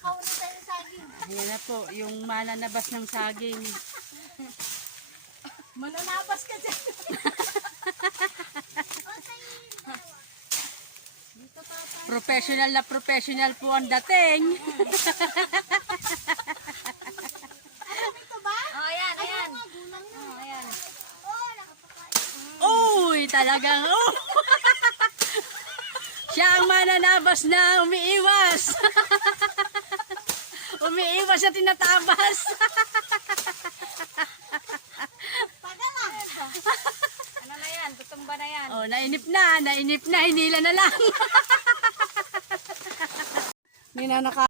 Ayan na po, yung mananabas ng saging. Mananabas ka dyan. Professional na professional po ang dating. Ito ba? Oh, ayan, ayan. Gulang na. Oh, ayan. Uy, talagang siya ang mananabas na umiiwas. Umiiwas at tinatabas. Ano na yan? Tutumba na yan. Oh, nainip na, hinila na lang. Ninanaka.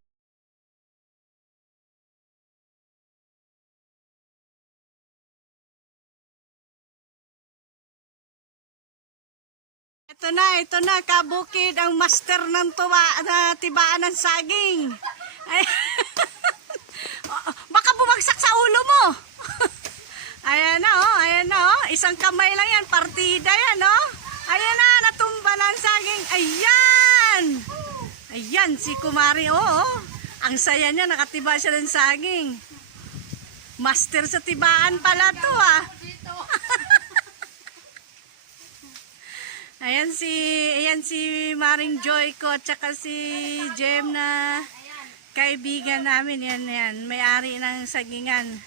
Ito na, kabukid ang master ng tibaan ng saging. Ay, baka bumagsak sa ulo mo. Ayan na oh, isang kamay lang yan, partida yan oh. Ayan na, natumba na ang saging. Ayan, si Kumari oh. Ang saya niya, nakatiba siya ng saging. Master sa tibaan pala to ah. Ayan si Maring Joy ko at saka si Jem na kaibigan namin. Yan. May-ari ng sagingan.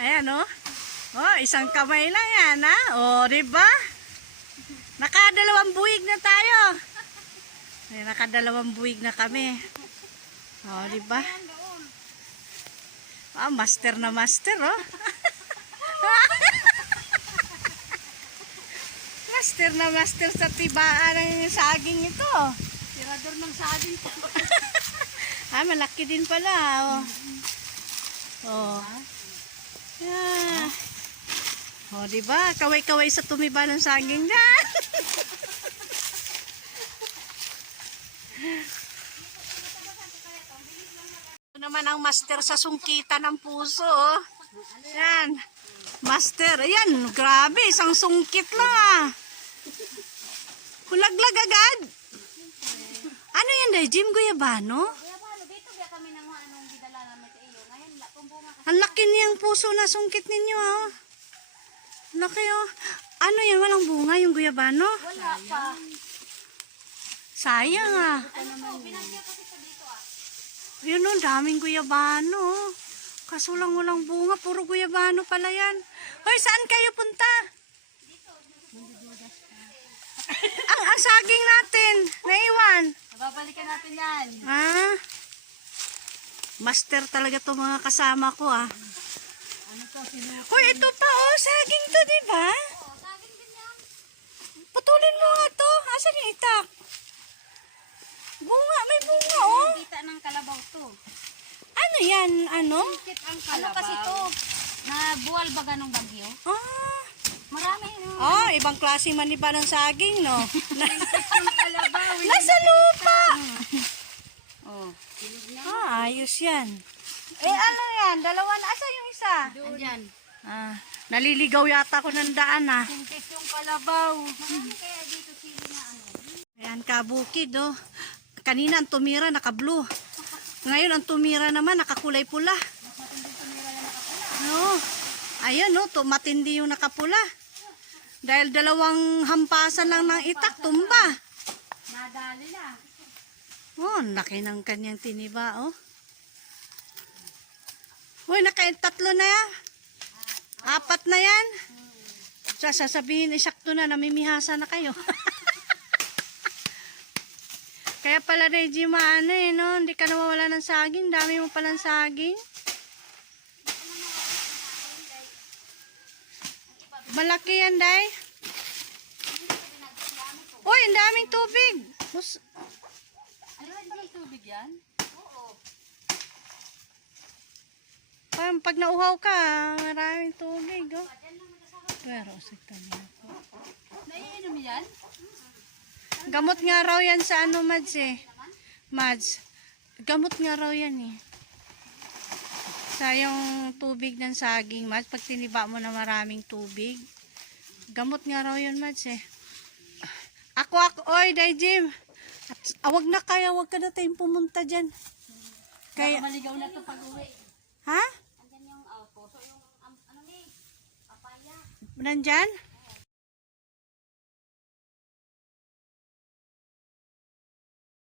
Ayan oh. Oh, isang kamay lang yan ha. Oh, diba? Nakadalawang buwig na tayo. Ay, nakadalawang buwig na kami. Oh, diba? Ah, master na master oh. Master na master sa tibaan ng saging ito. Tirador ng saging po. Ah, malaki din pala. Oh. Oh. Yeah. Oh, diba? Kaway-kaway sa tumiba ng saging dyan. Ito naman ang master sa sungkitan ng puso. Oh. Yan. Master. Ayan, grabe. Isang sungkit lang ah. Kulaglag agad. Ano yan dahil? Jim Guyabano? Dito biya kami ng anong gidala namin sa iyo. Ngayon, kumbunga kasi. Ang laki niyang puso na sungkit ninyo oh. Laki oh. Ano yan? Walang bunga yung guyabano? Wala pa. Sayang ah. Binagyan kasi sa dito ah. Yun oh, daming guyabano. Kaso lang walang bunga. Puro guyabano pala yan. Hoy, saan kayo punta? ang saging natin. Naiwan. Babalikan natin yan. Ah. Master talaga to mga kasama ko ah. Hoy, ito pa oh. Saging to, diba? Oo, saging din yan. Putulin mo nga to. Asan yung itak? Bunga, may bunga oh. Kita ng kalabaw to. Ano yan? Ano? Kit ang kalabaw. Ano kasi to? Na buwal baga ng bagyo. Ah. Marami. Oh, ibang klase maniba ng saging, no? Ang kalabaw. Nasa lupa! Oh. Ah, ayos yan. Eh, ano yan? Dalawa na. Asa yung isa? Andyan. Ah, naliligaw yata ko ng daan, ah. Kit yung kalabaw. Marami kaya dito sili na ano. Ayan, kabukid, oh. Kanina ang tumira, naka-blue. Ngayon, ang tumira naman, nakakulay pula. No. Ayan, no. Matindi yung nakapula. Dahil dalawang hampasan lang ng itak, tumba. Nadali na. Oh, laki ng kanyang tiniba, oh. Uy, tatlo na yan. 4 na yan. Sasabihin, isakto na, namimihasa na kayo. Kaya pala, Reggie, maano eh, no? Hindi ka nawawala ng saging. Dami mo palang saging. Malaki yan, Day. Uy, ang daming tubig. Ano hindi tubig yan? Oo. Parang pag nauhaw ka, maraming tubig, oh. Pero, sikta niya po. Naiinom yan? Gamot nga raw yan sa ano, Mads, eh. Mads. Gamot nga raw yan, eh. Sa yung tubig ng saging, Mads. Pag tiniba mo na maraming tubig. Gamot nga raw yun, Mads, eh. Ako, oy, Day Jim. At awag na kaya, wag ka na tayong pumunta dyan. Kaya, Maligaw na to pag uwi. ha? Andyan yung puso, yung ano ni, papaya. Nandyan?